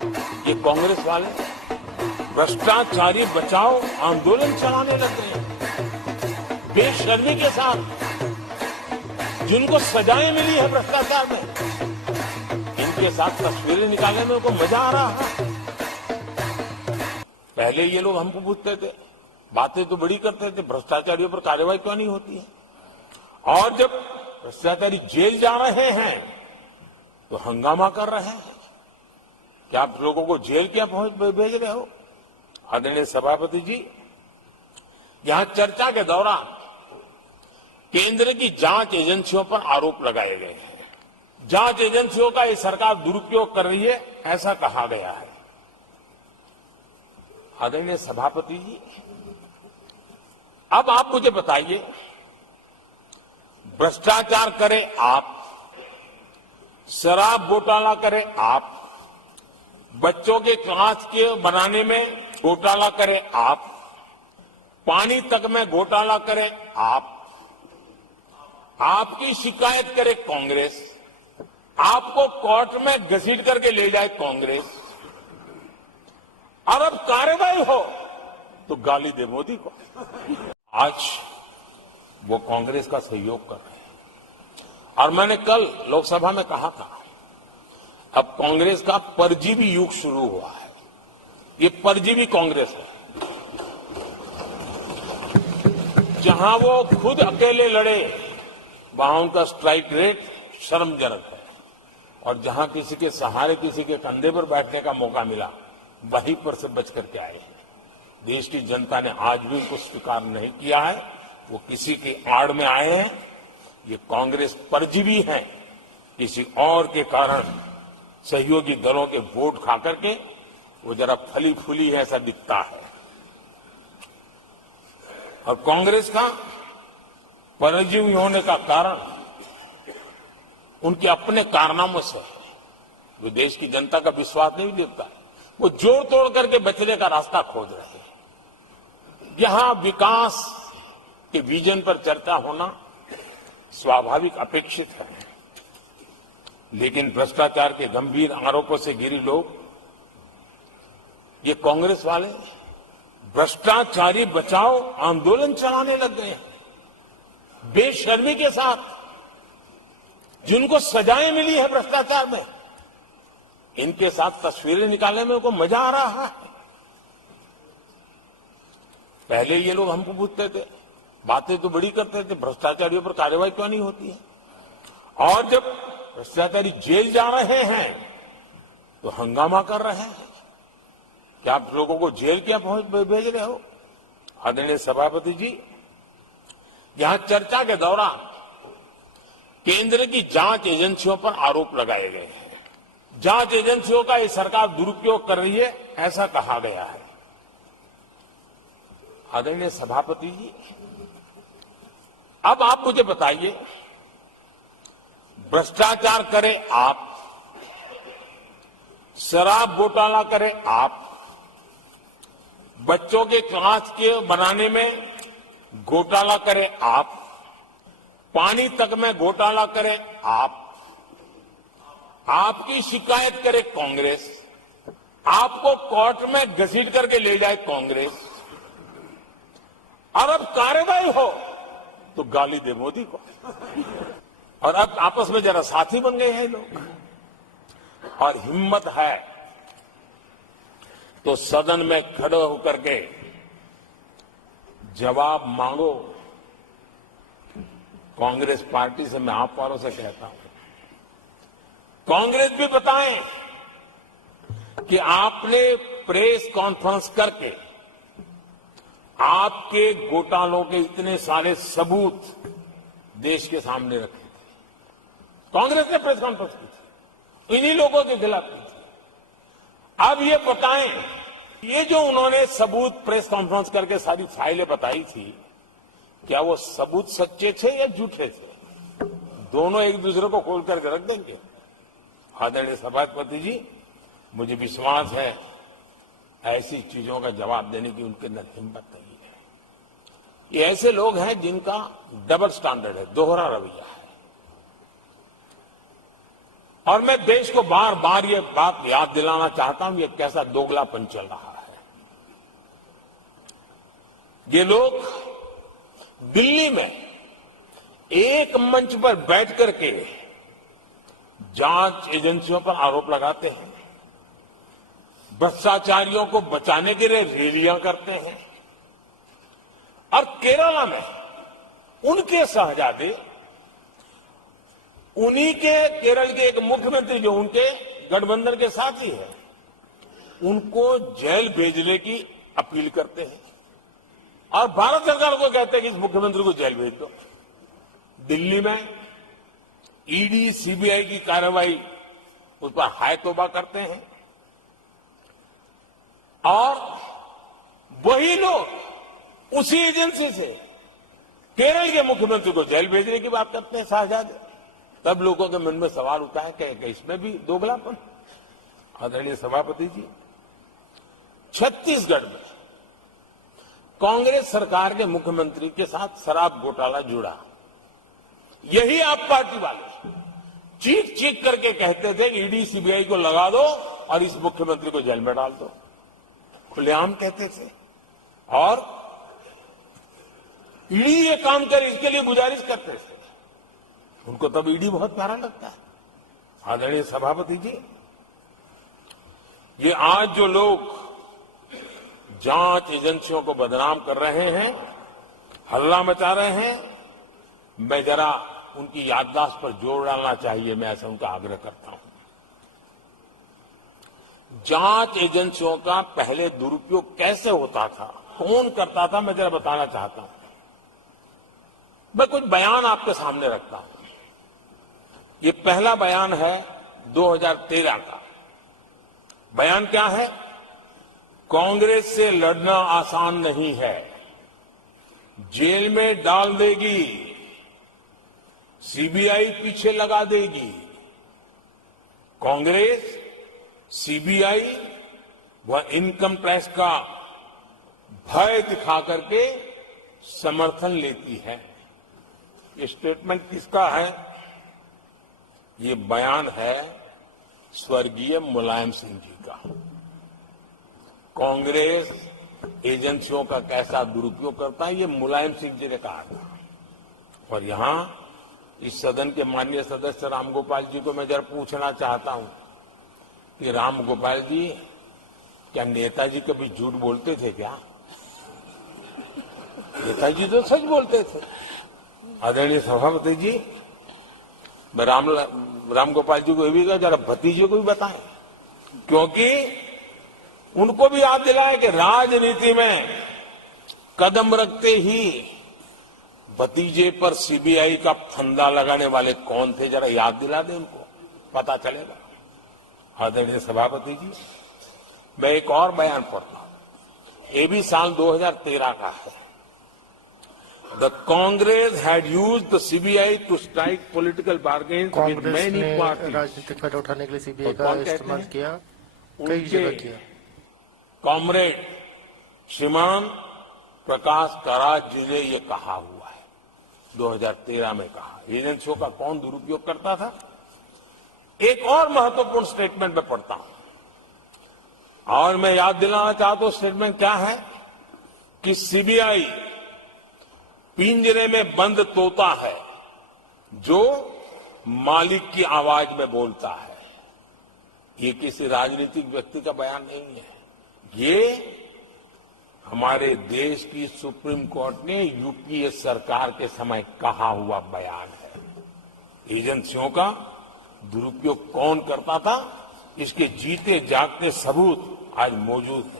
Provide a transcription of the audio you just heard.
ये कांग्रेस वाले भ्रष्टाचारी बचाओ आंदोलन चलाने लग गए हैं बेशर्मी के साथ। जिनको सजाएं मिली है भ्रष्टाचार में, इनके साथ तस्वीरें निकालने में उनको मजा आ रहा है। पहले ये लोग हमको पूछते थे, बातें तो बड़ी करते थे, भ्रष्टाचारियों पर कार्रवाई क्यों नहीं होती है। और जब भ्रष्टाचारी जेल जा रहे हैं तो हंगामा कर रहे हैं। क्या आप लोगों को जेल क्या भेज रहे हो? आदरणीय सभापति जी, यहां चर्चा के दौरान केंद्र की जांच एजेंसियों पर आरोप लगाए गए हैं। जांच एजेंसियों का ये सरकार दुरुपयोग कर रही है, ऐसा कहा गया है। आदरणीय सभापति जी, अब आप मुझे बताइए, भ्रष्टाचार करे आप, शराब घोटाला करे आप, बच्चों के कांच के बनाने में घोटाला करे आप, पानी तक में घोटाला करे आप, आपकी शिकायत करे कांग्रेस, आपको कोर्ट में घसीट करके ले जाए कांग्रेस, और अब कार्रवाई हो तो गाली दे मोदी को। आज वो कांग्रेस का सहयोग कर रहे हैं। और मैंने कल लोकसभा में कहा था, अब कांग्रेस का परजीवी युग शुरू हुआ है। ये परजीवी कांग्रेस है। जहां वो खुद अकेले लड़े वहां उनका स्ट्राइक रेट शर्मजनक है, और जहां किसी के सहारे, किसी के कंधे पर बैठने का मौका मिला, वहीं पर से बच करके आए हैं। देश की जनता ने आज भी उसको स्वीकार नहीं किया है। वो किसी की आड़ में आए हैं। ये कांग्रेस परजीवी है। किसी और के कारण सहयोगी दलों के वोट खा करके वो जरा फली फूली है, ऐसा दिखता है। और कांग्रेस का परजीवी होने का कारण उनके अपने कारनामों से है। वो देश की जनता का विश्वास नहीं देता है। वो जोड़ तोड़ करके बचने का रास्ता खोज रहे हैं। यहां विकास के विजन पर चर्चा होना स्वाभाविक अपेक्षित है, लेकिन भ्रष्टाचार के गंभीर आरोपों से घिरे लोग, ये कांग्रेस वाले भ्रष्टाचारी बचाओ आंदोलन चलाने लग गए हैं बेशर्मी के साथ। जिनको सजाएं मिली है भ्रष्टाचार में, इनके साथ तस्वीरें निकालने में उनको मजा आ रहा है। पहले ये लोग हमको पूछते थे, बातें तो बड़ी करते थे, भ्रष्टाचारियों पर कार्रवाई क्यों नहीं होती है। और जब भ्रष्टाचारी जेल जा रहे हैं तो हंगामा कर रहे हैं। क्या आप लोगों को जेल क्या भेज रहे हो? आदरणीय सभापति जी, यहां चर्चा के दौरान केंद्र की जांच एजेंसियों पर आरोप लगाए गए हैं। जांच एजेंसियों का ये सरकार दुरुपयोग कर रही है, ऐसा कहा गया है। आदरणीय सभापति जी, अब आप मुझे बताइए, भ्रष्टाचार करे आप, शराब घोटाला करे आप, बच्चों के कांच के बनाने में घोटाला करे आप, पानी तक में घोटाला करे आप, आपकी शिकायत करे कांग्रेस, आपको कोर्ट में घसीट करके ले जाए कांग्रेस, और अब कार्रवाई हो तो गाली दे मोदी को। और अब आपस में जरा साथी बन गए हैं लोग। और हिम्मत है तो सदन में खड़े होकर के जवाब मांगो। कांग्रेस पार्टी से मैं आप वालों से कहता हूं, कांग्रेस भी बताएं कि आपने प्रेस कॉन्फ्रेंस करके आपके घोटालों के इतने सारे सबूत देश के सामने रखे थे। कांग्रेस ने प्रेस कॉन्फ्रेंस की थी, इन्हीं लोगों के खिलाफ की थी। अब ये बताएं, ये जो उन्होंने सबूत प्रेस कॉन्फ्रेंस करके सारी फाइलें बताई थी, क्या वो सबूत सच्चे थे या झूठे थे? दोनों एक दूसरे को खोल करके रख देंगे। आदरणीय सभापति जी, मुझे विश्वास है ऐसी चीजों का जवाब देने की उनके अंदर हिम्मत नहीं है। ये ऐसे लोग हैं जिनका डबल स्टैंडर्ड है, दोहरा रवैया है। और मैं देश को बार बार ये बात याद दिलाना चाहता हूं, ये कैसा दोगलापन चल रहा है। ये लोग दिल्ली में एक मंच पर बैठ करके जांच एजेंसियों पर आरोप लगाते हैं, भ्रष्टाचारियों को बचाने के लिए रैलियां करते हैं, और केरला में उनके शहजादे, उन्हीं के केरल के एक मुख्यमंत्री जो उनके गठबंधन के साथी है, उनको जेल भेजने की अपील करते हैं और भारत सरकार को कहते हैं कि इस मुख्यमंत्री को जेल भेज दो। दिल्ली में ईडी सीबीआई की कार्रवाई उस पर हाय तौबा करते हैं और वही लोग उसी एजेंसी से केरल के मुख्यमंत्री को जेल भेजने की बात करते हैं, शहजादे। तब लोगों के मन में सवाल उठा है कि इसमें भी दोगलापन। आदरणीय सभापति जी, छत्तीसगढ़ में कांग्रेस सरकार के मुख्यमंत्री के साथ शराब घोटाला जुड़ा। यही आप पार्टी वाले चीख चीख करके कहते थे कि ईडी सीबीआई को लगा दो और इस मुख्यमंत्री को जेल में डाल दो, खुलेआम कहते थे। और ईडी ये काम करे इसके लिए गुजारिश करते थे। उनको तब ईडी बहुत प्यारा लगता है। आदरणीय सभापति जी, ये आज जो लोग जांच एजेंसियों को बदनाम कर रहे हैं, हल्ला मचा रहे हैं, मैं जरा उनकी याददाश्त पर जोर डालना चाहिए, मैं ऐसा उनका आग्रह करता हूं। जांच एजेंसियों का पहले दुरुपयोग कैसे होता था, कौन करता था, मैं जरा बताना चाहता हूं। मैं कुछ बयान आपके सामने रखता हूं। ये पहला बयान है 2013 का। बयान क्या है? कांग्रेस से लड़ना आसान नहीं है, जेल में डाल देगी, सीबीआई पीछे लगा देगी। कांग्रेस सीबीआई व इनकम टैक्स का भय दिखा करके समर्थन लेती है। ये स्टेटमेंट किसका है? ये बयान है स्वर्गीय मुलायम सिंह जी का। कांग्रेस एजेंसियों का कैसा दुरुपयोग करता है, ये मुलायम सिंह जी ने कहा था। और यहां इस सदन के माननीय सदस्य रामगोपाल जी को मैं जरा पूछना चाहता हूं कि रामगोपाल जी, क्या नेताजी कभी झूठ बोलते थे क्या? नेताजी तो सच बोलते थे। आदरणीय सभापति जी, मैं रामगोपाल जी को ये भी कहा, जरा भतीजे को भी बताएं, क्योंकि उनको भी याद दिलाए कि राजनीति में कदम रखते ही भतीजे पर सीबीआई का फंदा लगाने वाले कौन थे, जरा याद दिला दें उनको, पता चलेगा। आदरणीय सभापति जी, मैं एक और बयान पढ़ता हूं, ये भी साल 2013 का है। The Congress had used the CBI to strike political bargains with many parties. राजनीतिक फायदा उठाने के लिए सीबीआई का इस्तेमाल किया, कई जगह किया। कॉमरेड श्रीमान प्रकाश कराज जी ने ये कहा हुआ है, 2013 में कहा। एजेंसियों का कौन दुरुपयोग करता था? एक और महत्वपूर्ण स्टेटमेंट में पढ़ता हूं और मैं याद दिलाना चाहता हूं, स्टेटमेंट क्या है कि सीबीआई पिंजरे में बंद तोता है जो मालिक की आवाज में बोलता है। ये किसी राजनीतिक व्यक्ति का बयान नहीं है, ये हमारे देश की सुप्रीम कोर्ट ने यूपीए सरकार के समय कहा हुआ बयान है। एजेंसियों का दुरुपयोग कौन करता था, इसके जीते जागते सबूत आज मौजूद हैं।